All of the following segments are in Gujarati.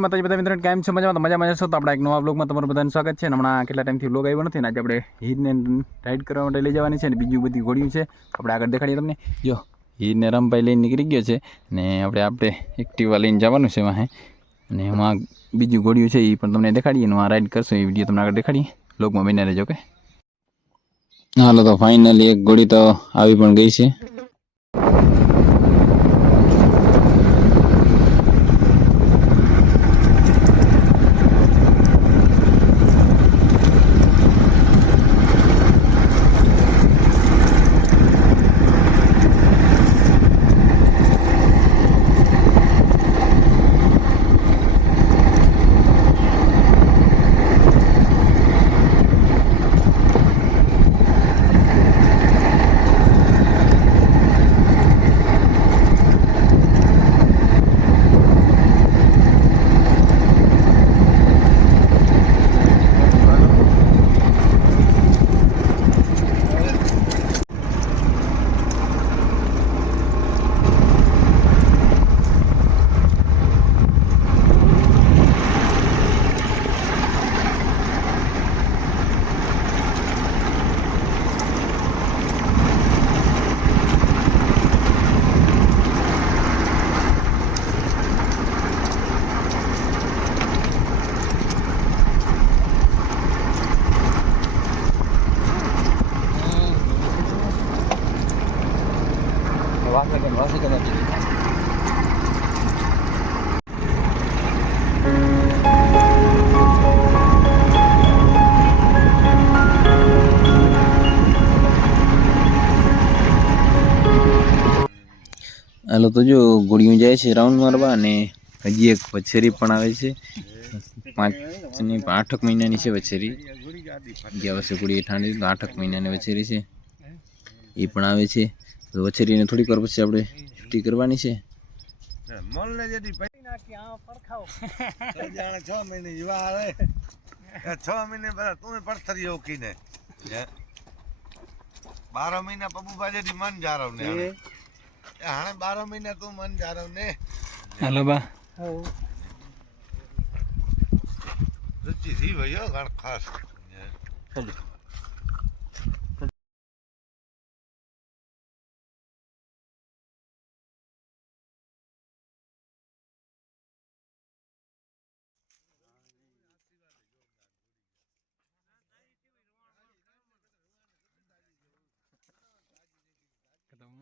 માતાજી બધા મિત્રો કેમ છો? મજામાં? મજામાં છો તો આપણા એક નવા બ્લોગમાં તમારું બધાનું સ્વાગત છે. હમણાં કેટલા ટાઈમથી બ્લોગ આવ્યો નથી ને આજે આપણે હીરને રાઈડ કરવા માટે લઈ જવાની છે ને બીજું બધી ઘોડીઓ છે આપણે આગળ દેખાડીએ તમને. જો હીરને રમભાઈ લઈને નીકળી ગયો છે ને આપણે એક્ટિવા લઈને જવાનું છે વાહે અને એમાં બીજું ઘોડીઓ છે એ પણ તમને દેખાડીએ ને રાઈડ કરશું એ વિડીયો તમને આગળ દેખાડીએ. બ્લોગમાં બન્યા રહેજો. ઓકે હાલો તો ફાઇનલી એક ઘોડી તો આવી પણ ગઈ છે. હાલો તો જો ઘોડીઓ જાય છે રાઉન્ડ મારવા અને હજી એક વછેરી પણ આવે છે. 8 મહિનાની છે વછેરી. ગયા વર્ષે ઘોડી ઠાંડી તો 8 મહિનાની વછેરી છે એ પણ આવે છે. તો વછેરીને થોડીક વાર પછી આપણે છૂટી કરવાની છે. 6 મહિને બધા તું પડથરી ઓકીને 12 મહિના પપ્પુ બાજેથી મન જારવ ને હાણે 12 મહિના તું મન જારવ ને. હાલો બા રુચિ થઈ ગયો ઘણ ખાસ.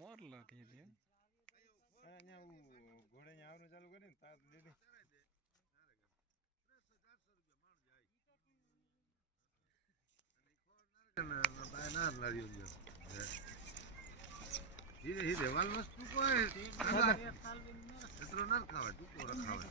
મોરલો કીધી ઘોડે આવવાનું ચાલુ કરીને તાર દીધી ધીરે ધીરે વાલ વસ્તુ કોઈ એટલો ના ખાવાય ટૂંકો રખાવાય.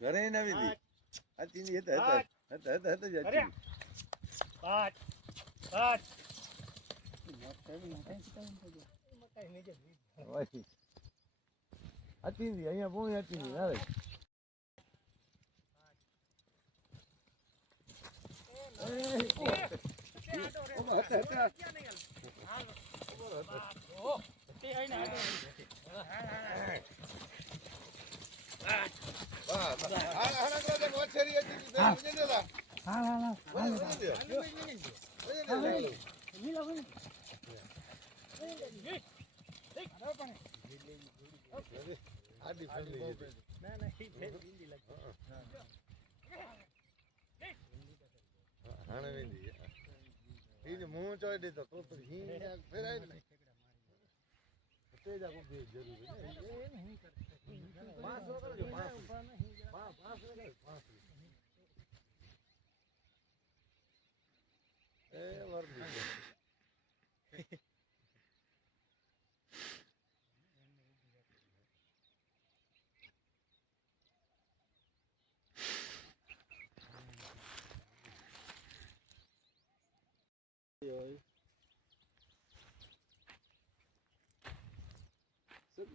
ઘરે ના વિંધી આ તીની હતા અહીંયા પોણી હતી આવે મું ચોઈ દેતો તો ફેરાય ને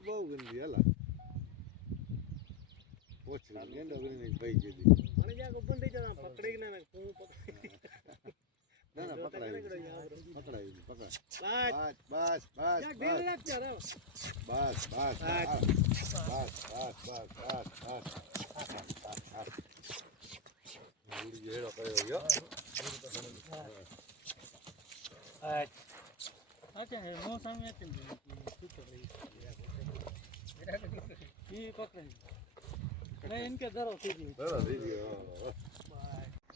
બહુ ગંદી હલા ઓછડી ગેંડો ગણી ભાઈ જે દી મને જા ઓપન થઈ જા પકડી ના હું પકડી ના ના પકડાઈ પકડ બસ જા ઢીલ રાખ જા બસ ઉડી ગયો કયો યો अच्छा है वो सामने आते हैं ये पकड़ मैं इनके दरो कीजिए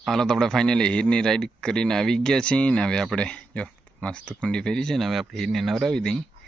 હાલો તો આપણે ફાઇનલી હીરની રાઈડ કરીને આવી ગયા છીએ ને હવે આપણે જો મસ્ત કુંડી ફેરી છે ને હવે આપણે હીરને નવરાવી દઈએ